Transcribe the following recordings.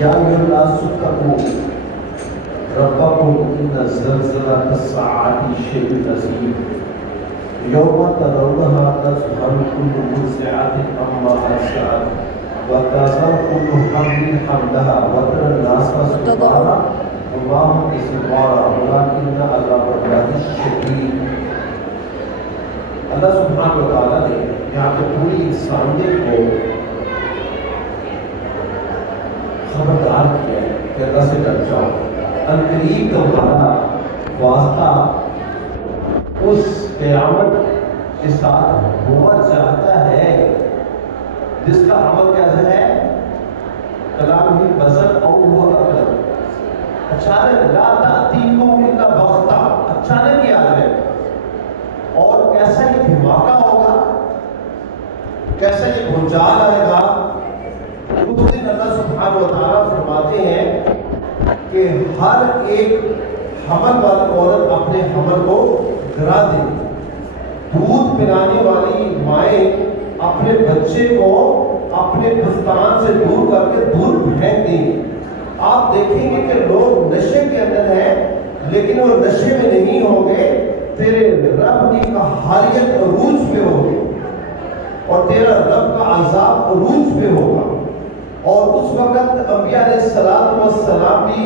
یا ایھا الناس اتقوا ربکم ان زلزلۃ الساعۃ شیء عظیم یوم ترونها تذهل كل مرضعۃ عما ارضعت وتضع كل حمل حملها وترى الناس سکارى وما هم بسکارى ولكن عذاب اللہ شدید۔ اللہ سبحانہ و تعالیٰ نے یہاں پہ پوری انسانیت کو خبردار کیا ہے کہ اللہ سے ڈر جاؤ۔ عنقریب تمہارا واسطہ اس قیامت کے ساتھ ہوا جاتا ہے جس کا عمل کیسا ہے؟ کلام ہی بزر اور وہ اقرب، اچانک لا تأتیکم الا بغتہ، اچانک ہی آ جائے، اور کیسا یہ دھماکہ ہوگا، کیسا یہ بھونچال آئے گا۔ اس دن اللہ سبحانہ و تعالیٰ فرماتے ہیں کہ ہر ایک حمل والی عورت اپنے حمل کو گرا دے گی، دودھ پلانے والی مائیں اپنے بچے کو اپنے بستان سے دور کر کے دور پھینک دیں گی۔ آپ دیکھیں گے کہ لوگ نشے کے اندر ہیں لیکن وہ نشے میں نہیں ہوں گے، تیرے رب کی قہاریت عروج پہ ہوگی اور تیرا رب کا عذاب عروج پہ ہوگا۔ اور اس وقت انبیاء علیہ السلام بھی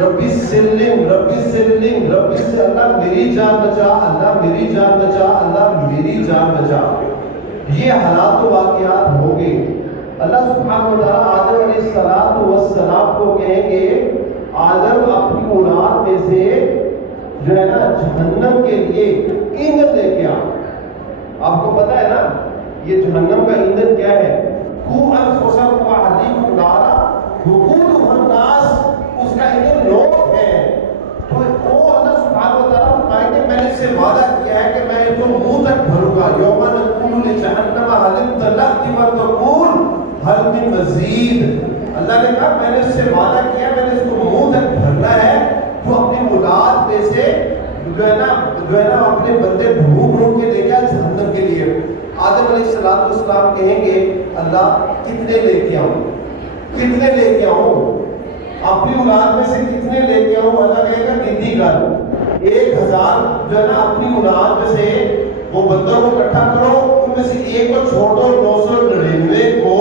ربی سلم ربی سلم ربی سے، اللہ میری جان بچا، اللہ میری جان بچا، اللہ میری جان بچا، یہ حالات و واقعات ہوں گے۔ اللہ سبحانہ و تعالیٰ آدم علیہ السلام کو کہیں گے آدم اپنی اولاد میں سے جو ہے نا جہنم کے لیے ایندھن لے کے آ۔ آپ کو پتا ہے نا یہ جہنم کا ایندھن کیا ہے؟ قوا انفسکم واہلیکم نارا وقودها الناس، اس کا ایندھن لوگ ہیں۔ تو وہ اللہ سبحانہ و تعالیٰ فرمائیں گے میں نے اس سے وعدہ کیا ہے کہ میں اس کو منہ تک بھروں گا، یوم نقول لجہنم هل امتلأت وتقول هل من مزید۔ اللہ نے کہا میں نے اس سے وعدہ کیا، میں نے اس کو منہ تک بھرنا ہے، تو اپنی اولاد میں سے جو ہے نا اپنے بندے ڈھونڈ ڈھونڈ کے لے گیا جہنم کے لیے۔ آدم علیہ السلام کہیں گے اللہ کتنے لے کے آؤں، کتنے لے کے آؤں، اپنی اولاد میں سے کتنے لے کے آؤں؟ اللہ کہے گا گنتی کر، 1000 جو ہے نا اپنی اولاد میں سے وہ بندوں کو اکٹھا کرو، ان میں سے ایک کو چھوڑ دو، 999 کو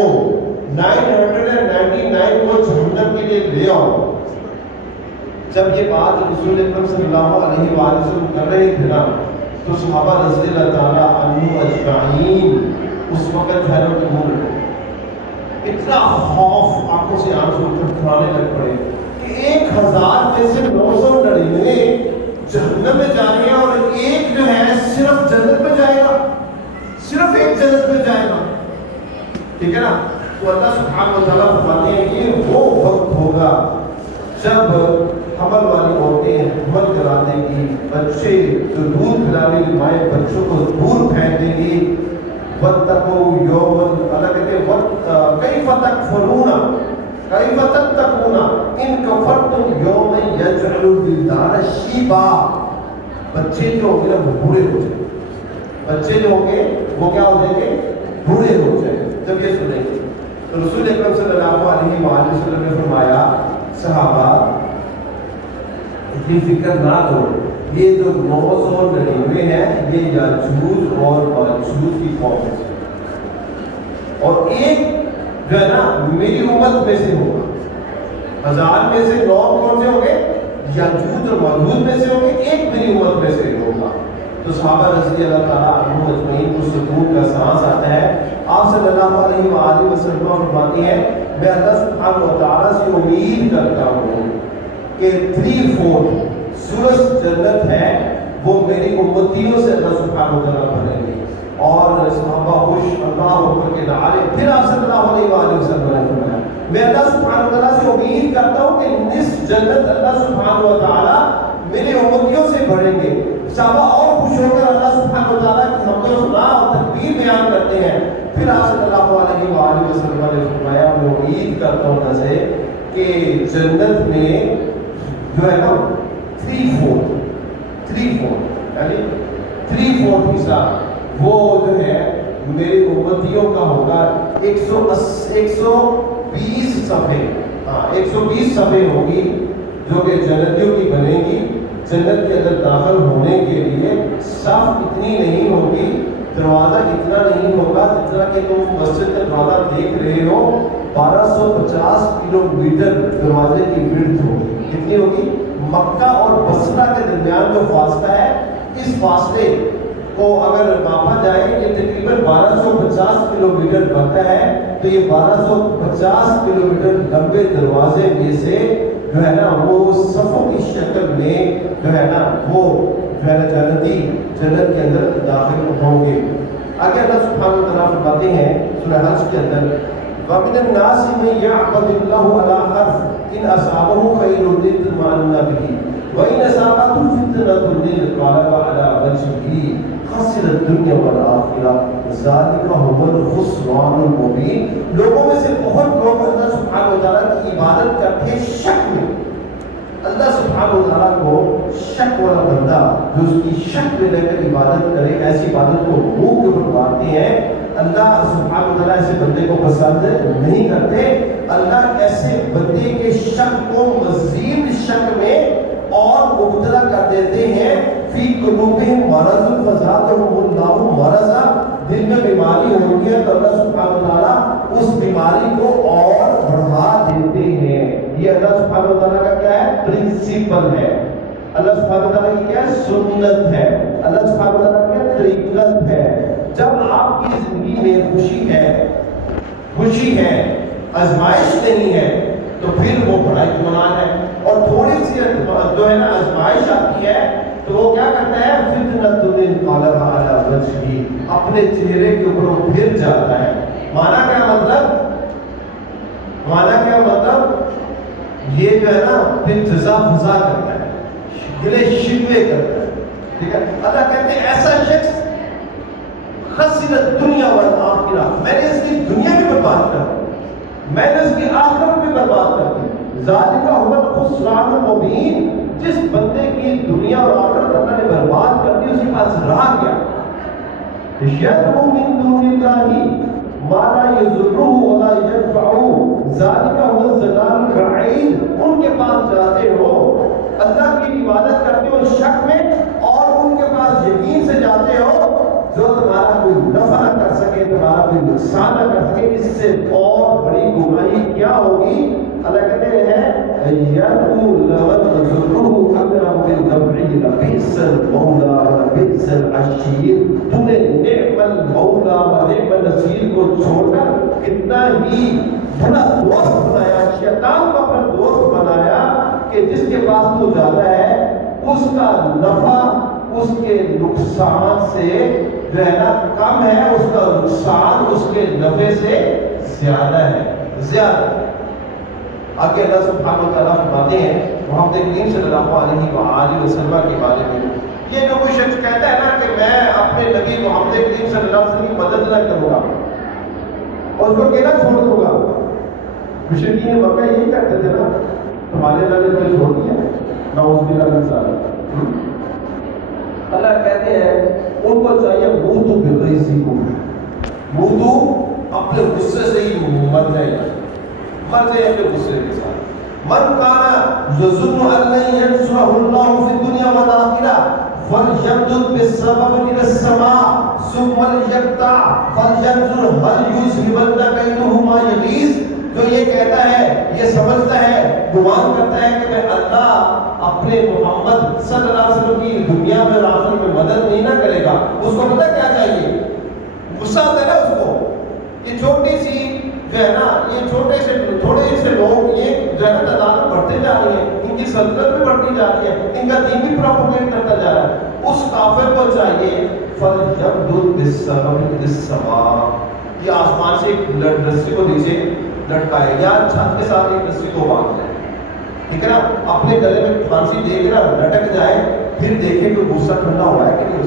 999 کو جہنم کے لیے لے آؤ۔ جب یہ بات رسول اکرم صلی اللہ علیہ وآلہ وسلم کر رہے تھے نا تو صحابہ رضی اللہ تعالیٰ عنہ اجمعین اس وقت جو ہے نا تمہیں اتنا خوف آنکھوں سے آنسو تھرتھرانے لگ پڑے کہ 1000 میں سے 999 جہنم میں جائیں گے اور ایک جو ہے صرف جنت میں جائے گا، صرف ایک جنت میں جائے گا، ٹھیک ہے نا۔ تو اللہ سبحانہ و تعالیٰ فرماتے ہیں کہ وہ وقت ہوگا جب حمل والی عورتیں حمل کرانے کی، بچے جو دودھ پلانے کی مائیں بچوں کو دور پھینک دیں گی۔ وَاتَّقُوا يَوْمًا، اللہ کہتے ہیں كَيْفَ تَكْفُرُونَ كَيْفَ تَتَّقُونَ إِن كَفَرْتُمْ يَوْمًا يَجْعَلُ الْوِلْدَانَ شِيبًا۔ بچے جو ہوں گے وہ بوڑھے ہو جائیں گے، بچے جو ہوں گے وہ کیا ہو جائیں گے؟ بوڑھے ہو جائیں گے جب یہ سنیں گے۔ تو رسول اکرم صلی اللہ علیہ وآلہ وسلم نے فرمایا صحابہ اتنی فکر نہ کرو، یہ جو 999 ہیں یہ یاجوج اور ماجوج کی قوم ہے، اور ایک جو ہے نا میری امت میں سے ہوگا۔ 1000 میں سے 9 کون سے ہوں گے؟ یاجوج اور ماجوج میں سے ہوں گے، ایک میری امت میں سے ہوگا۔ تو صحابہ رضی اللہ تعالیٰ عنہ اجمعین کو سکون کا سانس آتا ہے۔ آپ صلی اللہ علیہ وآلہ وسلم فرماتی ہیں میں اللہ سبحانہ و تعالیٰ سے امید کرتا ہوں کہ 3/4 سورج جنت ہے وہ میری امتیوں سے اللہ سبحانہ و تعالیٰ بھریں گے۔ اور صحابہ خوش اللہ اکبر کے نعرے، پھر آپ صلی اللہ علیہ وآلہ وسلم نے فرمایا میں اللہ سبحانہ و تعالیٰ سے امید کرتا ہوں کہ نصف جنت اللہ سبحانہ و تعالیٰ میری امتیوں سے بھریں گے۔ صحابہ اور خوش ہو کر اللہ سبحانہ و تعالیٰ کی حمد و ثنا اور تکبیر بیان کرتے ہیں۔ پھر آپ صلی اللہ علیہ وآلہ وسلم نے فرمایا میں امید کرتا ہوں اللہ سے کہ جنت میں جو ہے نا 3/4 یعنی 3/4 حصہ وہ جو ہے میری امتیوں کا ہوگا۔ 120 صفحے 120 صفحے ہوگی جو کہ جنتیوں کی بنے گی. جنت کے اندر داخل ہونے کے لیے صف اتنی نہیں ہوگی, دروازہ اتنا نہیں ہوگا جتنا کہ تم مسجد کا دروازہ دیکھ رہے ہو. 1250 کلومیٹر دروازے کی وڈتھ ہوگی. کتنی ہوگی؟ مکہ اور بصرہ کے درمیان جو فاصلہ ہے, اس فاصلے کو اگر ماپا جائے یہ تقریباً 1250 کلومیٹر بنتا ہے. تو یہ 1250 کلومیٹر لمبے دروازے میں سے جو ہے نا وہ صفوں کی شکل میں جو ہے نا وہ جو ہے نا جنتی جنت کے اندر داخل ہوں گے. آگے اللہ سبحانہ و تعالیٰ فرماتے ہیں سورہ حج کے اندر وَمِنَ النَّاسِ مَن يَعْبُدُ اللَّهَ عَلَىٰ حَرْفٍ إِنْ أَصَابَهُ خَيْرٌ اطْمَأَنَّ بِهِ وَإِنْ أَصَابَتْهُ فِتْنَةٌ انقلب عَلَىٰ وَجْهِهِ خَسِرَ الدُّنْيَا وَالْآخِرَةَ ذَلِكَ هُوَ الْخُسْرَانُ الْمُبِينُ. لوگوں میں سے بہت لوگ اللہ سبحانہ و تعالیٰ کی عبادت کرتے شک میں. اللہ سبحانہ و تعالیٰ کو شک والا بندہ جو اس کی شک میں رہ کر عبادت کرے, ایسی عبادت کو منہ کے اوپر مارتے ہیں. اللہ سبحانہ و تعالیٰ ایسے بندے کو پسند نہیں کرتے. اللہ ایسے بندے کے شک کو مزید شک میں اور مبتلا کر دیتے ہیں. فی قلوبہم مرض فزادہم اللہ مرضا, دل میں بیماری ہوتی ہے تو اللہ سبحانہ و تعالیٰ اس بیماری کو اور بڑھا دیتے ہیں. یہ اللہ سبحانہ و تعالیٰ کا کیا ہے؟ پرنسپل ہے. اللہ سبحانہ و تعالیٰ کی کیا ہے؟ سنت ہے. اللہ سبحانہ و تعالیٰ کی طریقت ہے. جب آپ کی زندگی میں خوشی ہے آزمائش نہیں ہے تو پھر وہ بڑا اطمینان ہے. اور تھوڑی سی جو ہے نا آزمائش آتی ہے تو وہ کیا کرتا ہے؟ فتنۃ انقلب علی وجہہ, اپنے چہرے کے اوپر وہ پھر جاتا ہے. مانا کیا مطلب یہ جو ہے نا پھر جزا فضا کرتا ہے, گلے شکوے کرتا ہے. ٹھیک ہے, اللہ کہتے ہیں ایسا شخص خسر الدنیا والآخرہ, میں نے اس کی دنیا بھی برباد کر دی, میں نے اس کی آخرت بھی برباد کر دی. ذالک هو الخسران المبین, جس بندے کی دنیا اور آخرت اللہ نے برباد کر دی اس کے پاس رہا کیا؟ یدعو من دون اللہ ما لا یضرہ ولا ینفعہ ذالک هو الضلال البعید. ان کے پاس جاتے ہو, اللہ کی عبادت کرتے ہو شک میں, اور ان کے پاس یقین سے جاتے ہو جو تمہارا کوئی نفع نہ کر سکے, تمہارا کوئی نقصان نہ کر سکے. اس سے اور بڑی گمراہی کیا ہوگی؟ اللہ کہتے ہیں یدعو لمن ضرہ اقرب بالنفع لبئس المولا ولبئس العشیر. تو نے نعم المولا و نعم النصیر کو چھوڑ کر کتنا ہی بڑا دوست بنایا, شیطان کو اپنا دوست بنایا کہ جس کے پاس تو جاتا ہے اس کا نفع اس کے نقصان سے جو ہے نا کم ہے, اس کا نقصان اس کے نفع سے زیادہ ہے, زیادہ. آگے اللہ سبحانہ و تعالیٰ فرماتے ہیں محمد کریم صلی اللہ علیہ وآلہ وسلم کے بارے میں, یہ جو کوئی شخص کہتا ہے نا کہ میں اپنے نبی محمد کریم صلی اللہ علیہ وسلم کی مدد نہ کروں گا اور اس کو کہنا چھوڑ دوں گا. مشرکین مکہ یہی کہتے تھے نا, تمہارے اللہ نے کوئی چھوڑ دیا نعوذ باللہ من ذالک. اللہ کہتے ہیں ان کو چاہیے موتو بغیظکم, موتو اپنے غصے سے ہی مر جائے اپنے غصے کے ساتھ. من کانا یظن ان لن ینصرہ اللہ فی الدنیا والآخرہ فلیمدد بالسبب الى السماء ثم لیقطع فلینظر هل یذهبن کیدہ ما یغیظ. جو یہ کہتا ہے, یہ سمجھتا ہے, گمان کرتا ہے کہ میں اللہ اپنے محمد صلی اللہ علیہ وسلم کی دنیا میں اور آخرت میں مدد نہیں نہ کرے گا, اس کو پتہ کیا چاہیے؟ غصہ آتا ہے نا اس کو. یہ چھوٹی سی جو ہے نا, یہ تھوڑے سے لوگ یہ جو ہے نا تعداد میں بڑھتے جا رہے ہیں, ان کی سلطنت بھی بڑھتی جا رہی ہے, ان کا دین بھی پروپیگیٹ کرتا جا رہا ہے. اس کافر کو چاہیے فَلْيَمْدُدْ بِالسَّبَبِ إِلَى السَّمَاءِ, یہ آسمان سے ایک رسی کو نیچے لٹکائے یا چھت کے ساتھ ایک رسی کو باندھ لے, ٹھیک ہے نا, اپنے گلے میں پھانسی دے کر لٹک جائے, پھر دیکھے کہ غصہ ٹھنڈا ہوا ہے کہ نہیں,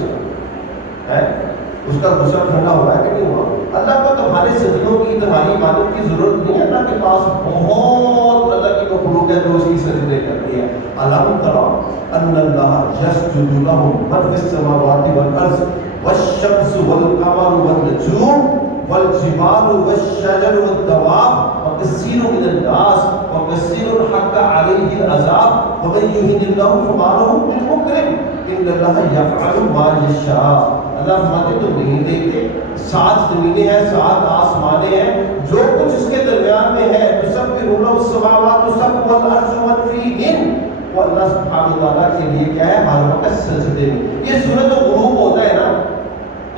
اس کا غصہ ٹھنڈا ہوا ہے کہ نہیں ہوا. اللہ کو تمہارے سجدوں کی, تمہاری عبادت کی ضرورت نہیں ہے. اللہ کے پاس بہت اللہ کی مخلوق ہے جو اس کی سجدے کرتی ہے. الم ترى ان اللہ یسجد له من فی السماوات والارض والشمس والقمر والنجوم والجبال والشجر والدواب وكثير من الناس وَيَسِّرُ الْحَقَّ عَلَيْهِ الْعَذَابُ وَمَن يُهِنِ اللَّهُ فَمَا لَهُ مِن مُكْرِمٍ إِنَّ اللَّهَ يَفْعَلُ مَا يَشَاءُ. اللہ فرماتے تو نہیں دیکھتے 7 زمینیں ہیں 7 آسمانیں ہیں, جو کچھ اس کے درمیان میں ہے تسبح له السماوات السبع والارض ومن فیہن, وہ اللہ سبحانہ وتعالیٰ کے لیے کیا ہے ہر وقت سجدے میں. یہ سورج جو غروب ہوتا ہے نا,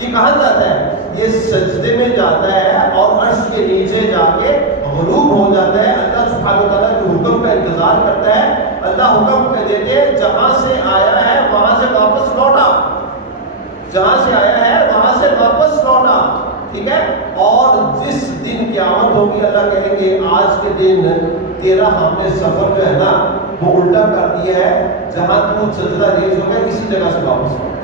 یہ کہاں جاتا ہے؟ یہ سجدے میں جاتا ہے اور عرش کے نیچے جا کے غروب ہو جاتا ہے. اللہ سبحانہ وتعالیٰ کے حکم کا انتظار کرتا ہے. اللہ حکم کر دیتے ہیں جہاں سے آیا ہے وہاں سے واپس لوٹا, جہاں سے آیا ہے وہاں سے واپس لوٹا, ٹھیک ہے. اور جس دن قیامت ہوگی اللہ کہیں گے آج کے دن تیرا ہم نے سفر جو ہے نا وہ الٹا کر دیا ہے, جہاں تو سجدہ ریز ہو گیا اسی جگہ سے واپس لوٹا.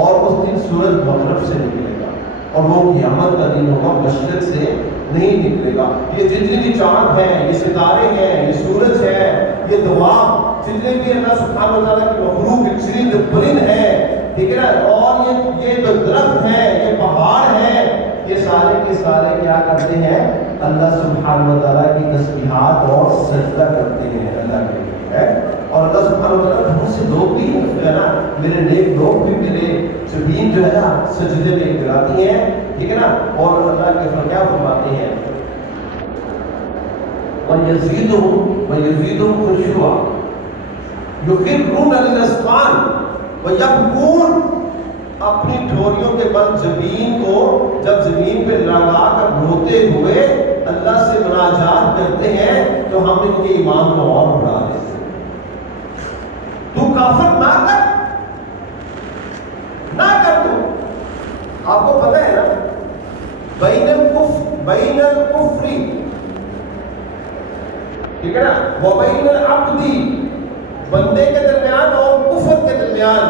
اور اس دن سورج مغرب سے نکلے گا اور وہ قیامت کا دن ہوگا مشرق سے نہیں نکلے گا. یہ جتنے بھی چاند ہیں, یہ ستارے ہیں, یہ سورج ہے, یہ دوام, جتنے بھی اللہ سبحانہ وتعالیٰ کی مخلوق چرند پرند ہے, ٹھیک ہے نا, اور یہ جو درخت ہے, یہ پہاڑ ہے, یہ سارے کے سارے کیا کرتے ہیں اللہ سبحانہ وتعالیٰ کی تسبیحات اور سجدہ کرتے ہیں اللہ کے لیے. اور اللہ سبحانہ وتعالیٰ بہت سے لوگ بھی جو ہے نا, میرے نیک لوگ بھی میرے زمین جو ہے نا سجدے میں گراتی ہیں, ٹھیک ہے نا. اور اللہ کے فرمان کیا فرماتے ہیں وَيَزِيدُهُمْ خُشُوعًا يُخِرُّونَ لِلْأَذْقَانِ وَيَبْكُونَ, اپنی ٹھوریوں کے بل زمین کو جب زمین پہ لگا کر روتے ہوئے اللہ سے مناجات کرتے ہیں تو ہم ان کے ایمان کو اور بڑھا دیتے ہیں. تو کافر نہ کر تو آپ کو پتہ ہے نا بین الکفر, ٹھیک ہے نا, وبین العبد, بندے کے درمیان اور کفر کے درمیان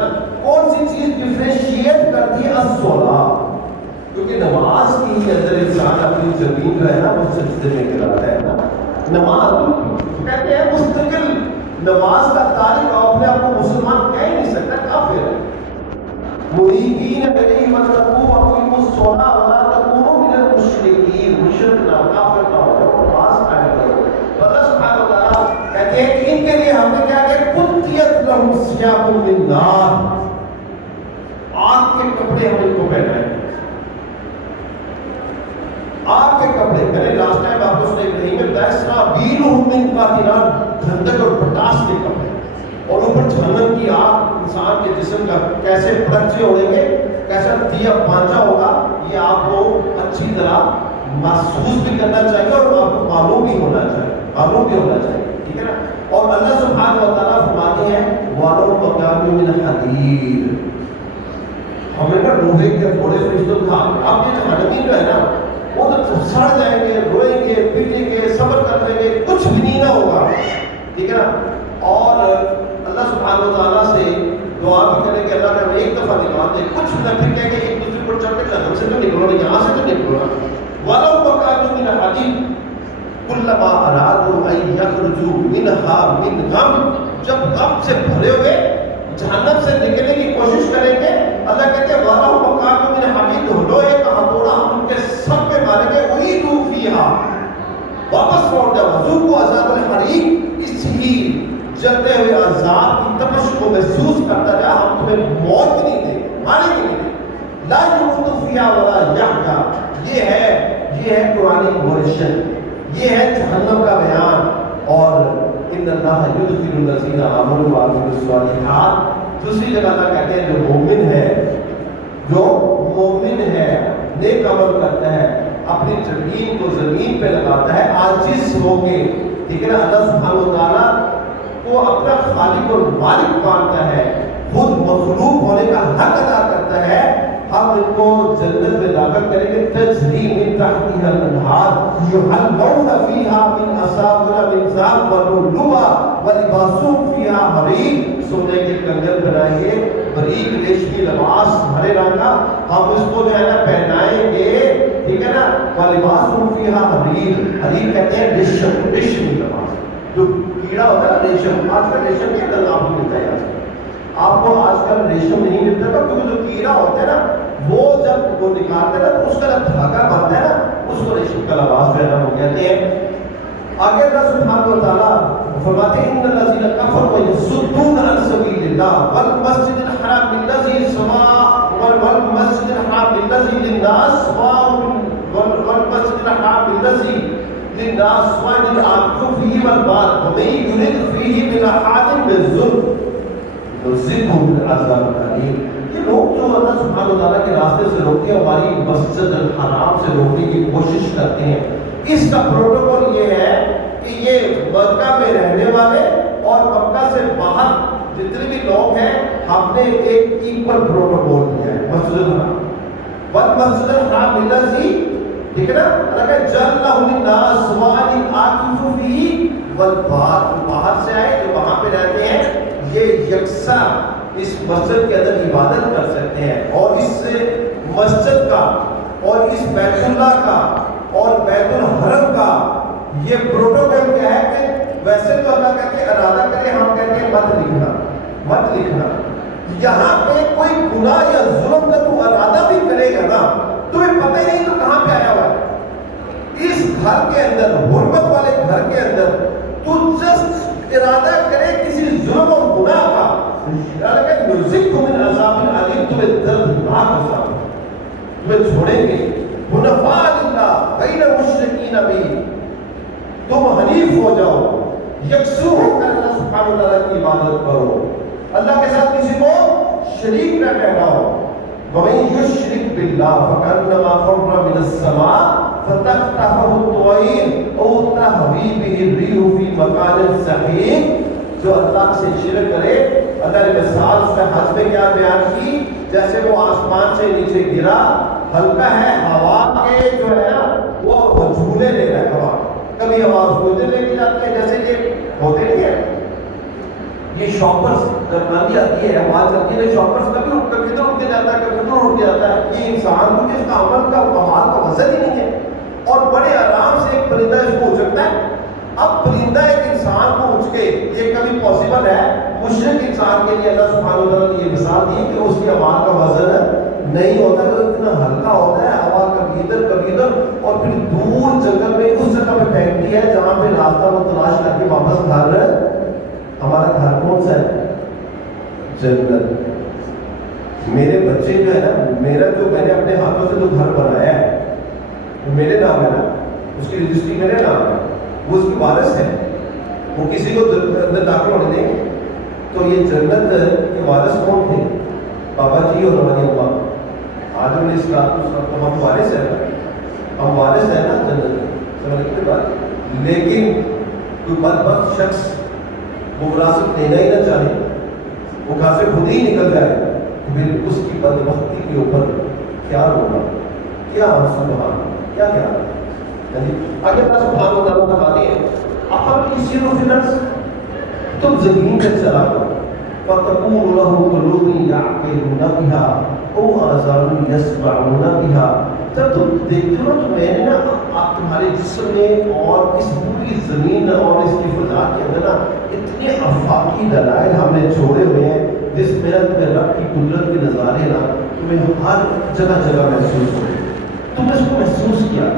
کون سی چیز ڈفرینشیٹ کرتی ہے؟ الصلاۃ. کیونکہ نماز کی اندر انسان اپنی زمین جو ہے نا وہ سجدے میں گراتا ہے نا. نماز کہتے ہیں مستقل نماز کا تارک اپنے آپ کو مسلمان کہہ ہی نہیں سکتا, کافر ہے. منیبین الیہ واتقوا واقیموا الصلاۃ ولا تکونوا من المشرکین, مشرک نہ کافر نہ ہو, نماز قائم کرو. اللہ سبحانہ وتعالیٰ کہتے ہیں کہ ان کے لیے ہم نے کیا کہ قطیت لہم ثیاب من نار, آگ کے کپڑے ہم ان کو پہنائے, آگ کے کپڑے. میں نے لاسٹ ٹائم آپ کو نہیں میں بتایا سرابیلہم من قاطران, دھندک اور پٹاس کے کپڑے, اور اوپر جہنم کی آگ انسان کے جسم کا کیسے پڑکچے ہوئیں گے, کیسا دیا پانچا ہوگا, یہ آپ کو اچھی طرح محسوس بھی کرنا چاہیے اور آپ کو معلوم بھی ہونا چاہیے, ٹھیک ہے نا. اور اللہ سبحانہ و تعالیٰ فرماتے ہیں وَلَوْ كَانُوا مِنْ حَدِيدٍ, ہمیں نا لوہے کے تھوڑے فرشتوں کا, اب یہ جہنمی جو ہے نا وہ تو سڑ جائیں گے, روئیں گے, پٹیں گے, صبر کر لیں گے, کچھ بھی نہیں نہ ہوگا, ٹھیک ہے نا. اور اللہ سبحانہ و تعالیٰ سے دعا بھی کریں کہ اللہ کا ایک دفعہ نکال دے, کچھ نہ پھر کہیں کہ ایک دوسرے پر چڑھ کے جہنم سے تو نکلو نا, یہاں سے تو نکلو نا. وَلَوْ كَانُوا مِنْ حَدِيدٍ كُلَّمَا أَرَادُوا أَن يَخْرُجُوا مِنْهَا مِنْ غَمٍ, جب غم سے بھرے ہوئے جہنم سے نکلنے کی کوشش کریں گے, اللہ کہتے ہیں وَلَوْ كَانُوا مِنْ حَدِيدٍ, لوہے کا ہتھوڑا ہم ان کے سب پہ ماریں گے, اُعِيدُوا فِيهَا, واپس لوٹ جاؤ, وَذُوقُوا عَذَابَ الْحَرِيقِ, اس ہی جلتے ہوئے عذاب کی تپش کو محسوس کرتا رہا, ہم تمہیں موت بھی نہیں دیں گے, ماریں گے نہیں دیں گے. لا يموت فيها ولا يحيى, یہ ہے قرآن ایگوریشن, یہ ہے جہنم کا بیان. اور ان اللہ یدخل الذین آمنوا وعملوا الصالحات, دوسری جگہ اللہ کہتے ہیں جو مومن ہے نیک عمل کرتا ہے, اپنی زمین کو زمین پہ لگاتا ہے عاجز ہو کے, ٹھیک ہے نا, اللہ سبحانہ و تعالیٰ کو اپنا خالق اور مالک مانتا ہے, خود مخلوق ہونے کا حق ادا کرتا ہے, ہم ان کو جنت میں داخل کریں گے. تجری من تحتها الانہار یحلون فیہا من اساور من ذهب ولؤلؤا ولباسهم فیہا حریر, سونے کے کنگن بنائیں گے, باریک ریشمی لباس ہرے رنگ کا, ہم اس کو جو ہے نا پہنائیں گے, ٹھیک ہے نا. ولباسهم فیہا حریر, حریر کہتے ہیں ریشمی لباس, جو کیڑا ہوتا ہے نا ریشم, آج کل ریشم کے اندر آپ کو ملتا ہے, آپ کو آج کل ریشم نہیں ملتا تھا, کیونکہ جو کیڑا ہوتا ہے نا وہ جب وہ نکالتے ہیں نا تو اس کا جب دھاگا بنتا ہے نا اس کو ریشم کا لباس پہنا وہ کہتے ہیں. آگے اللہ سبحانہ و تعالیٰ فرماتے ہیں ان الذین کفروا یصدون عن سبیل اللہ والمسجد الحرام الذی والمسجد الحرام الذی للناس والمسجد الحرام الذی للناس والعاکف فیہ والباد ومن یرد فیہ بإلحاد بظلم نذقہ من عذاب الیم۔ یہ لوگ جو اللہ سبحانہ و تعالیٰ کے راستے سے روکتے ہیں، ہماری مسجد الحرام سے روکنے کی کوشش کرتے ہیں، اس کا پروٹوکول یہ ہے کہ یہ مکہ میں رہنے والے اور مکہ سے باہر جتنے بھی لوگ ہیں ہم نے ایک ایکول پروٹوکول دیا ہے۔ مسجد الحرام والمسجد الحرام الذی، ٹھیک ہے نا، اللہ کہ جعلہ للناس والعاکف فیہ والباد، باہر سے آئے جو وہاں پہ رہتے ہیں یہ یکساں اس مسجد کے اندر عبادت کر سکتے ہیں، اور اس مسجد کا اور اس بیت اللہ کا اور بیت الحرم کا یہ پروٹوکول کیا ہے کہ ویسے تو اللہ کہتے ہیں ارادہ کرے، ہم کہتے ہیں مت لکھنا۔ یہاں پہ کوئی گناہ یا ظلم کا تو ارادہ بھی کرے گا نا، تمہیں پتہ ہی نہیں تو کہاں پہ آیا ہوا ہے۔ اس گھر کے اندر، حرمت والے گھر کے اندر تو جسٹ ارادہ کرے کسی ظلم اور گناہ کا، اللہ کہتے ہیں نذقہ من عذاب الیم، تمہیں دردناک عذاب، تمہیں چھوڑیں گے حنفاء للہ غیر مشرکین بھی، تم حنیف ہو جاؤ، یکسو ہو کر اللہ سبحانہ وتعالیٰ کی عبادت کرو، اللہ کے ساتھ کسی کو شریک نہ ٹھہراؤ۔ وَمَن يُشْرِكْ بِاللَّهِ فَكَأَنَّمَا خَرَّ مِنَ السَّمَاءِ فَتَخْطَفُهُ الطَّيْرُ أَوْ تَهْوِي بِهِ الرِّيحُ فِي مَكَانٍ سَحِيقٍ۔ جو اللہ سے شرک کرے، اللہ نے مثال اس میں حج میں کیا بیان کی، جیسے وہ آسمان سے نیچے گرا، ہلکا ہے، ہوا کے جو ہے نا وہ جھولے لے رہا ہے، ہوا کبھی ہوا جھولے لے کے جاتے ہیں، جیسے یہ ہوتے نہیں ہیں یہ شاپرز، جب آندھی آتی ہے ہوا چلتی ہے، شاپرز کبھی ادھر اٹھ کے جاتا ہے، کبھی ادھر اٹھ کے جاتا ہے، یہ انسان کو جس کا عمل کا کمال کا وزن ہی نہیں ہے، اور بڑے آرام سے ایک پرندہ اس کو اچکتا ہے۔ اب پرندہ ایک انسان کو اچ کے، یہ کبھی پاسبل ہے؟ مشرک انسان کے لیے اللہ سبحانہ وتعالیٰ نے یہ مثال دی کہ اس کے عمل کا وزن نہیں ہوتا، وہ اتنا ہلکا ہوتا ہے، ہوا کبھی ادھر اور پھر دور جنگل میں اس جگہ پہ پھینکتی ہے جہاں پہ راستہ وہ تلاش کر کے واپس گھر، ہمارا گھر کون سا ہے؟ جنت۔ میرے بچے جو ہے نا، میرا جو میں نے اپنے ہاتھوں سے جو گھر بنایا ہے وہ میرے نام ہے نا، اس کی رجسٹری میرے نام ہے، وہ اس کی وارث ہے، وہ کسی کو اندر داخل ہونے دیں گے؟ تو یہ جنت کے وارث کون تھے؟ بابا جی اور ہماری اماں آدم علیہ السلام، تو ہم وارث ہیں نا، ہم وارث ہیں نا جنت، سمجھنے کی بات۔ لیکن کوئی بدبخت شخص وہ وراثت دینا ہی نہ چاہے، وہ گھر سے خود ہی نکل جائے، تو پھر اس کی بدبختی کے اوپر کیا ہوگا، کیا سبحان، کیا آگے اللہ سبحانہ و تعالیٰ فرماتے ہیں افمن یسیروا فی الارض، تم زمین پہ چلا کرو، فتکون لہ قلوب یعقلون بہا او آذان یسمعون بہا، جب تم دیکھتے ہو تو میں نے نا آپ تمہارے جسم میں اور اس پوری زمین اور اس کی فضا کے اندر نا اتنے آفاقی دلائل ہم نے چھوڑے ہوئے ہیں، جس میں تمہیں رب کی قدرت کے نظارے نا تمہیں ہر جگہ جگہ محسوس ہو، تم نے اس کو محسوس کیا۔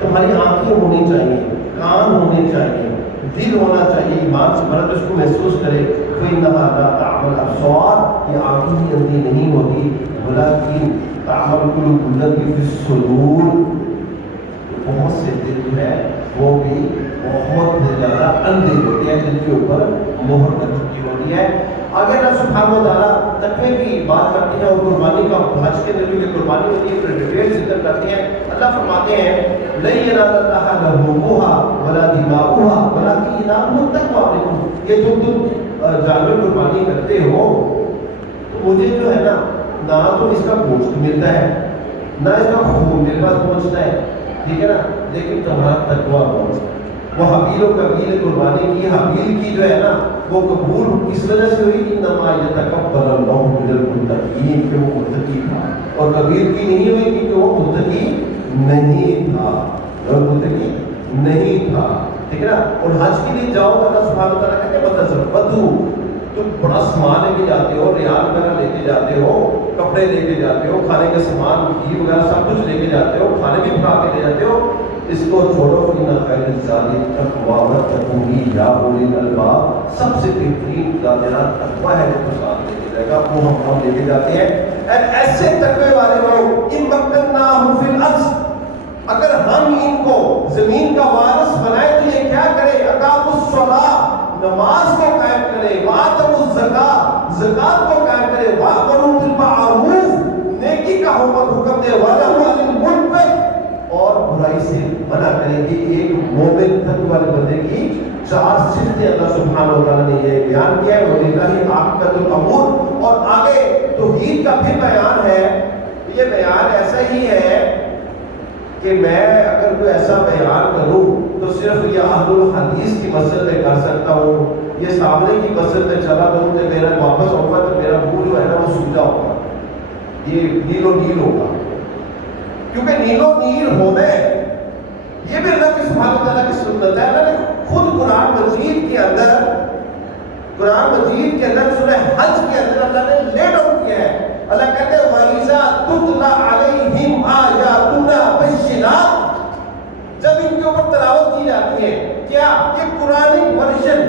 تمہاری آنکھیں ہونی چاہیے، کان ہونے چاہیے، دل ہونا چاہیے، ایمان سے بھرا تو اس کو محسوس کرے۔ فَإِنَّهَا لَا تَعْمَى الْأَبْصَارُ، یہ آنکھیں کی اندھی نہیں ہوتی، وَلَٰكِن تَعْمَى الْقُلُوبُ الَّتِي فِي الصُّدُورِ، بہت سے دل جو ہے وہ بھی بہت زیادہ اندھے ہوتے ہیں، جن کے اوپر مہر لگ چکی ہوتی ہے۔ آگے اللہ سبحانہ و تعالیٰ تقوی کی بات کرتے ہیں اور قربانی کا، حج کے اندر جو قربانی ہوتی ہے پھر ڈیٹیل ذکر کرتے ہیں۔ اللہ فرماتے ہیں لَن يَنَالَ اللَّهَ لُحُومُهَا وَلَا دِمَاؤُهَا وَلَٰكِن يَنَالُهُ التَّقْوَىٰ مِنكُمْ، یہ تم جانور قربانی کرتے ہو تو مجھے جو ہے نا نہ تو اس کا گوشت ملتا ہے نہ اس کا خون میرے پاس پہنچتا ہے، ٹھیک ہے نا، لیکن تمہارا تقویٰ پہنچتا ہے۔ وہ حبیل و قبیل قربانی کی، حبیل کی جو ہے نا وہ قبول اس وجہ سے ہوئی کہ انما یتقبل اللہ من المتقین، کہ وہ متقی تھا، اور قبیل کی نہیں ہوئی کیونکہ وہ متقی نہیں تھا، وہ متقی نہیں تھا، ٹھیک ہے نا۔ اور حج کے لیے جاؤ تو اللہ سبحانہ وتعالیٰ کہتے ہیں بتزودوا، تم بڑا سامان لے کے جاتے ہو، ریال وغیرہ لے کے جاتے ہو، کپڑے لے کے جاتے ہو، کھانے کا سامان گھی وغیرہ سب کچھ لے کے جاتے ہو، کھانے بھی پکا کے لے جاتے ہو، اس کو چھوڑو فینا خیر الزادی تقوی واتقونی یا اولی الالباب، سب سے بہترین زیادہ تقوی ہے جو ساتھ لے کے جائے گا، وہ ہم لے کے جاتے ہیں۔ ایسے تقوی والے لوگ ان مکناہم فی الارض، اگر ہم ان کو زمین کا وارث بنائے تو یہ کیا کرے؟ اقاموا الصلاۃ، نماز کو قائم کرے، وآتوا الزکاۃ، زکات کو قائم کرے، وامروا بالمعروف، نیکی کا حکم دے، ونہوا عن المنکر، اور برائی سے منع کرے گی۔ ایک مومن تقوی والے بندے کی 4 صفتیں اللہ سبحانہ و تعالیٰ نے یہ بیان کیا ہے، وَلِلَّهِ عَاقِبَةُ الْأُمُورِ، اور آگے توحید کا پھر بیان ہے۔ یہ بیان ایسا ہی ہے کہ میں اگر کوئی ایسا بیان کروں تو صرف یہ اہل الحدیث کی مسجد میں کر سکتا ہوں، یہ سامنے کی مسجد میں چلا جاؤں تو میرا واپس آؤں گا تو میرا منہ جو ہے نا وہ سوجا ہوگا، یہ نیل و نیل ہوگا، کیونکہ نیل و نیل ہونا ہے۔ یہ بھی اللہ کی سبحانہ و تعالیٰ کی سنت ہے۔ اللہ نے خود قرآن مجید کے اندر سورہ حج کے اندر اللہ نے لے ڈاؤن کیا ہے۔ اللہ کہتے ہیں وَإِذَا تُتْلَى عَلَيْهِمْ آيَاتُنَا بَيِّنَاتٍ، جب ان کے اوپر تلاوت کی جاتی ہے، کیا یہ قرآن ورژن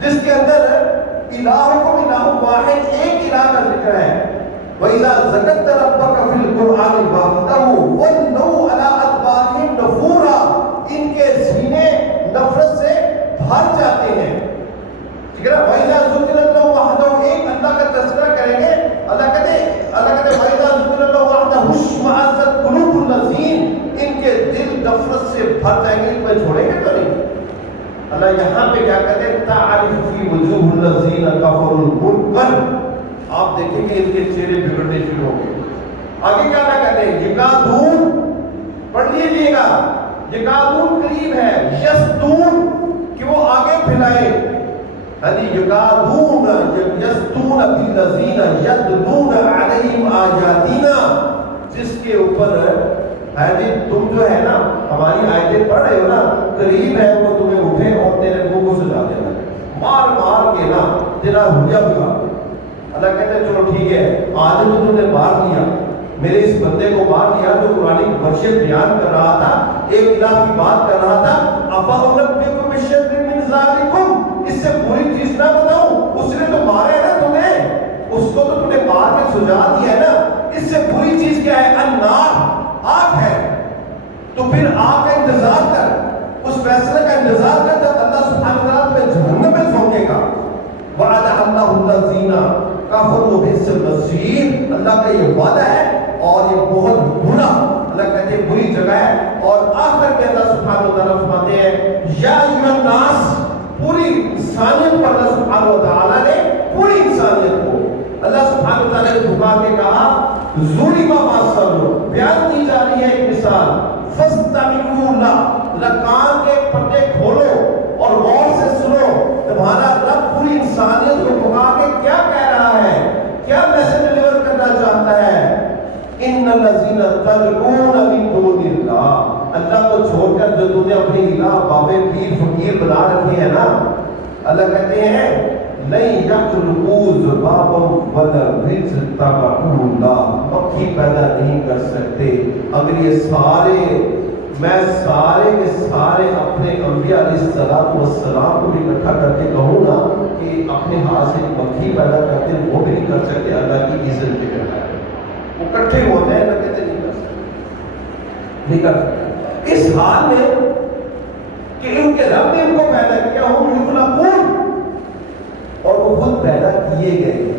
جس کے اندر الہکم الہ واحد، ایک الہ کا ذکر ہے، وَإِذَا ذَكَرْتَ رَبَّكَ فِي الْقُرْآنِ وَحْدَهُ وَلَّوْا عَلَىٰ أَدْبَارِهِمْ نُفُورًا، ان کے سینے نفرت سے بھر جاتے ہیں، ٹھیک ہے نا۔ وَإِذَا ذُكِرَ اللَّهُ وَحْدَهُ، ایک اللہ کا تذکرہ کریں گے، اللہ کہتے وَإِذَا ذُكِرَ اللَّهُ وَحْدَهُ اشْمَأَزَّتْ قُلُوبُ الَّذِينَ، ان کے دل نفرت سے بھر جائیں گے، ان میں چھوڑیں گے تو نہیں۔ اللہ یہاں پہ کیا کہتے ہیں؟ تَعْرِفُ فِي وُجُوهِ الَّذِينَ كَفَرُوا الْمُنكَرَ، آپ دیکھیں گے ان کے چہرے بگڑنے شروع ہو گئے۔ آگے کیا نہ کہتے ہیں؟ یکادون، پڑھ لیجیے گا، یکادون قریب ہے، یستون کہ وہ آگے پھیلائے، یکادون یستون بالذین یتلون علیہم آیاتنا، جس کے اوپر تم جو ہے نا ہماری آیتیں پڑھ رہے ہو نا، قریب ہے وہ تمہیں اٹھے اور تیرے منہ کو سجا دینا، مار مار کے نا تیرا حلیہ بگاڑ دے۔ اللہ کہتے ہیں چلو ٹھیک ہے، آج تو تم نے مار دیا، میرے اس بندے کو مار دیا جو قرآن ورشت بیان کر رہا تھا، ایک الہ کی بات کر رہا تھا، أَفَأُنَبِّئُكُم بِشَرٍّ مِّن ذَلِكُمْ، اس سے بری چیز نہ بتاؤں، اس نے تو مارا ہے نا تمہیں، اس کو تو تم نے مار کے سجا دیا ہے نا، اس سے بری چیز کیا ہے؟ النار، آگ ہے۔ تو پھر آگ کا انتظار کر، اس فیصلے کا انتظار کر جب اللہ سبحانہ وتعالیٰ تمہیں جہنم میں جھونکے گا۔ وَعَدَ اللَّهُ الَّذِينَ كَفَرُوا بِئْسَ الْمَصِيرُ، اللہ کا یہ وعدہ ہے اور یہ بہت برا، اللہ کہتے ہیں بری جگہ ہے۔ اور آخر میں اللہ سبحانہ وتعالیٰ فرماتے ہیں یا ایھا الناس، پوری انسانیت پر اللہ سبحانہ وتعالیٰ نے پوری انسانیت کو اللہ سبحانہ وتعالیٰ نے دھکا کے کہا ضُرِبَ مَثَلٌ، بیان کی جا رہی ہے ایک مثال، فَاسْتَمِعُوا لَهُ، کان کے پردے کھولو اور غور سے سنو، تمہارا رب پوری انسانیت کو دھکا کے کیا کہہ رہا ہے، کیا میسج ڈیلیور کرنا چاہتا ہے؟ ان الذین تدعون من دون اللہ، اللہ کو چھوڑ کر جو تم نے اپنی الہ بابے پیر فقیر بنا رکھے ہیں نا، اللہ کہتے ہیں نہیں یخلقوا ذبابا ولا یجتمعوا اللہ، مکھی پیدا نہیں کر سکتے اگر یہ میں سارے کے سارے اپنے انبیاء علیہ السلام کو بھی اکٹھا کر کے کہوں نا کہ اپنے ہاتھ سے مکھی پیدا کرتے وہ بھی نہیں کر سکتے اللہ کی عزت کے بغیر، وہ اکٹھے ہوتے ہیں نہ کہتے نہیں کر سکتے، نہیں کر سکتے۔ اس حال میں کہ ان کے رب نے ان کو پیدا کیا، ہم یخلقون، اور وہ خود پیدا کیے گئے،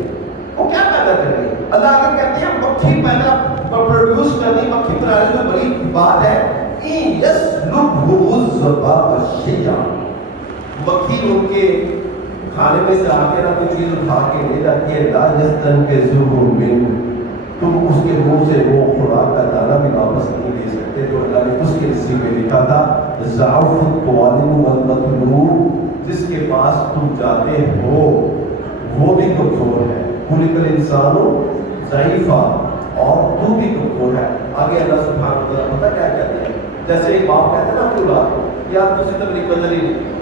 وہ کیا پیدا کریں گے؟ اللہ آگے کہتے ہیں مکھی پیدا پروڈیوس کرنی، مکھی بنانے جو بڑی بات ہے، يَسْلُبْهُ الذُّبَابُ شَيْئًا، مکھی ان کے کھانے میں سے آ کے نہ کوئی چیز اٹھا کے لے جاتی ہے، لَا يَسْتَنْقِذُهُ مِنْهُ، تم اس کے منہ سے وہ خوراک کا دانہ بھی واپس نہیں لے سکتے جو اللہ نے اس کے نصیب میں لکھا تھا۔ ضعف الطالب والمطلوب، جس کے پاس تم جاتے ہو وہ بھی کمزور ہے، خلق الانسان ضعیفا، اور تو بھی کمزور ہے۔ آگے اللہ سبحانہ وتعالیٰ پتہ کیا کہتے ہیں؟ جیسے ایک باپ کہتے ہیں نا اپنی اولاد یار تجھے تبلیغ قدر ہی نہیں،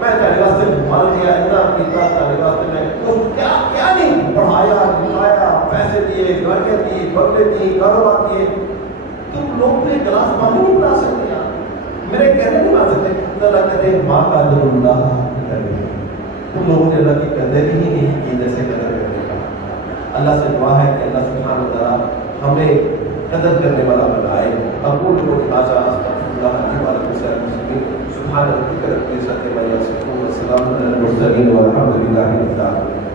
میں تیرے واسطے مال دیا اتنا کیتا تیرے واسطے میں تو کیا نہیں پڑھایا لکھایا، پیسے دیے، گاڑیاں دی، بنگلے دی، کاروبار دیے، تم لوگ کو ایک گلاس پانی نہیں پلا سکتے یار، میرے کہنے نہیں مان سکتے. تو اللہ کہتے ہیں ماں قدر اللہ کرے، تم لوگوں نے اللہ کی قدر ہی نہیں کی جیسے قدر کرنے کا. اللہ سے دعا ہے کہ اللہ سبحانہ و تعالیٰ ہمیں قدر کرنے والا بنائے. اقول قولی ھذا استغفر اللہ لی ولکم ولسائر المسلمین. سبحان ربک رب العزۃ عما یصفون وسلام علی المرسلین والحمد للہ رب العالمین.